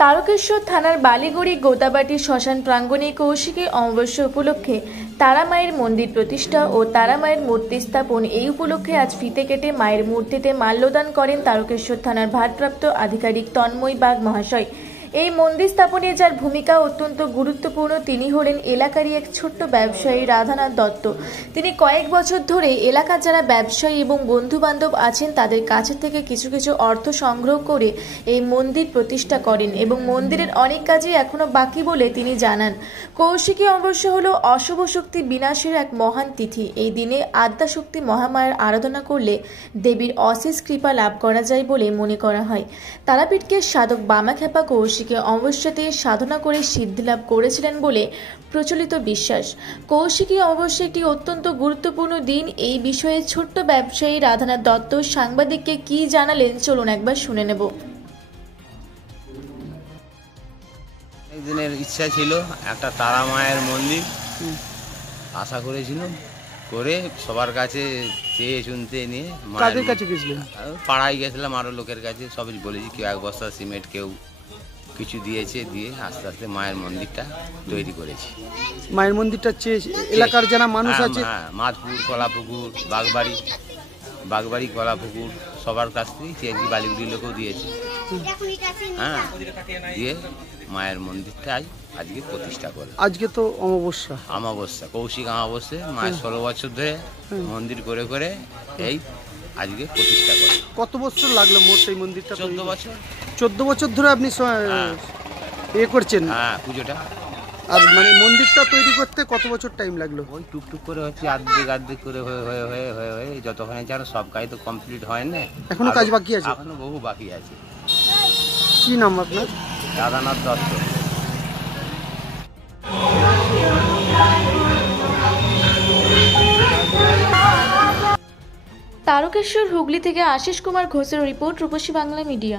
তারকেশ্বর থানার বালিগুড়ি গোদাবাটি শ্মশান প্রাঙ্গণে কৌশিকী অমাবস্যা উপলক্ষে তারা মায়ের মন্দির প্রতিষ্ঠা ও তারা মায়ের মূর্তি স্থাপন। এই উপলক্ষে আজ ফিতে কেটে মায়ের মূর্তিতে মাল্যদান করেন তারকেশ্বর থানার ভারপ্রাপ্ত আধিকারিক তন্ময় বাগ মহাশয়। এই মন্দির স্থাপনে যার ভূমিকা অত্যন্ত গুরুত্বপূর্ণ তিনি হলেন এলাকারই এক ছোট্ট ব্যবসায়ী রাধানাথ দত্ত। তিনি কয়েক বছর ধরে এলাকার যারা ব্যবসায়ী এবং বন্ধু বান্ধব আছেন তাদের কাছে থেকে কিছু কিছু অর্থ সংগ্রহ করে এই মন্দির প্রতিষ্ঠা করেন এবং মন্দিরের অনেক কাজই এখনো বাকি বলে তিনি জানান। কৌশিকী অমাবস্যা হলো অশুভ শক্তি বিনাশের এক মহান তিথি। এই দিনে আদ্যাশক্তি মহামায়ার আরাধনা করলে দেবীর অশেষ কৃপা লাভ করা যায় বলে মনে করা হয়। তারাপীঠকে সাধক বামাখ্যাপা কৌশিকী অমাবস্যাতে সাধনা করে সিদ্ধি লাভ করেছিলেন বলে প্রচলিত বিশ্বাস। কৌশিকী অমাবস্যা একটি অত্যন্ত গুরুত্বপূর্ণ দিন। এই বিষয়ে ছোট্ট ব্যবসায়ী রাধানাথ দত্ত সাংবাদিককে কি জানালেন চলুন একবার শুনে নেব। একদিনের ইচ্ছা ছিল একটা তারা মায়ের মন্দির আশা করেছিল, করে সবার কাছে চেয়ে শুনতে নিয়ে কাদের কাছে গেছিলেন? পাড়ায় গেছিলাম, আরো লোকের কাছে সবই বলেছি। কেউ এক বস্তা সিমেন্ট, কেউ কিছু দিয়েছে, দিয়ে আস্তে আস্তে মায়ের মন্দিরটা তৈরি করেছি। মায়ের মন্দিরটা এলাকার যারা মানুষ আছে, মাধপুর, কলাপুকুর, বাগবাড়ি, কলাপুকুর সবার কাছ থেকেই চেয়েছি, বালিগুড়ির লোকেও দিয়েছে। হ্যাঁ, দিয়ে মায়ের মন্দিরটা আজকে প্রতিষ্ঠা করে। আজকে তো অমাবস্যা, কৌশিক অমাবস্যা। মায়ের 16 বছর ধরে মন্দির করে করে এই আজকে প্রতিষ্ঠা করে। কত বছর লাগলো মোট এই মন্দিরটা? 14 বছর। 14 বছর ধরে আপনি করছেন? হ্যাঁ, পুজোটা। আর মানে মন্দিরটা তৈরি করতে কত বছর টাইম লাগলো? ওই টুকটুক করে হচ্ছে, আর্ধেক করে হয়ে যতক্ষণে যেন সব কাজ তো কমপ্লিট হয় না। এখনো কাজ বাকি আছে? এখনো বহু বাকি আছে। কি নাম আপনার? রাধানাথ দত্ত। তারকেশ্বর হুগলি থেকে আশিস কুমার ঘোষের রিপোর্ট, রূপসী বাংলা মিডিয়া।